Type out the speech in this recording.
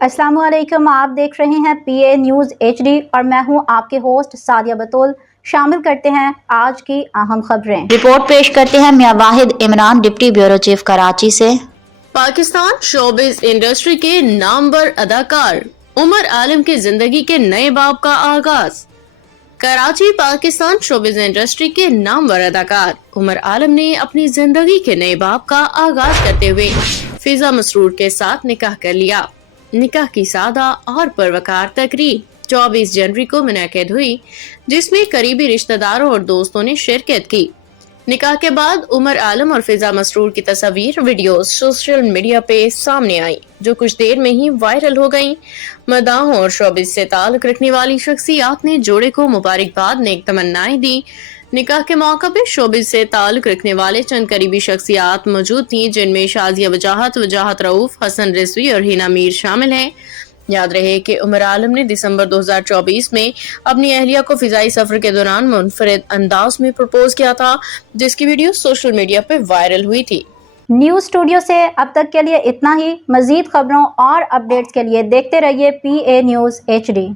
अस्सलाम वालेकुम। आप देख रहे हैं PA न्यूज़ HD और मैं हूं आपके होस्ट सादिया बतूल। शामिल करते हैं आज की अहम खबरें। रिपोर्ट पेश करते हैं Mian Wahid Imran, deputy bureau chief Karachi से। पाकिस्तान शोबिज इंडस्ट्री के नामवर अदाकार उमर आलम की जिंदगी के नए बाब का आगाज। कराची पाकिस्तान शोबिज इंडस्ट्री के नामवर अदाकार उमर आलम ने अपनी जिंदगी के नए बाब का आगाज करते हुए फिजा मसरूर के साथ निकाह कर लिया। निकाह की सादा और परवकार तकरीब 24 जनवरी को मुनक्किद हुई, जिसमें करीबी रिश्तेदारों और दोस्तों ने शिरकत की। निकाह के बाद उमर आलम और फिजा मसरूर की तस्वीर वीडियो सोशल मीडिया पे सामने आई, जो कुछ देर में ही वायरल हो गईं। मदाहों और शोबिज से ताल्लुक रखने वाली शख्सियात ने जोड़े को मुबारकबाद नेक तमन्नाएं दी। निकाह के मौके पे शोबिज से ताल्लुक रखने वाले चंद करीबी शख्सियात मौजूद थी, जिनमें शाजिया वजाहत रऊफ, हसन रिजवी और हिना मीर शामिल हैं। याद रहे कि उमर आलम ने दिसंबर 2024 में अपनी अहलिया को फिजाई सफर के दौरान मुनफरिद अंदाज में प्रपोज किया था, जिसकी वीडियो सोशल मीडिया पे वायरल हुई थी। न्यूज़ स्टूडियो से अब तक के लिए इतना ही। मजीद खबरों और अपडेट्स के लिए देखते रहिए PA न्यूज़ HD।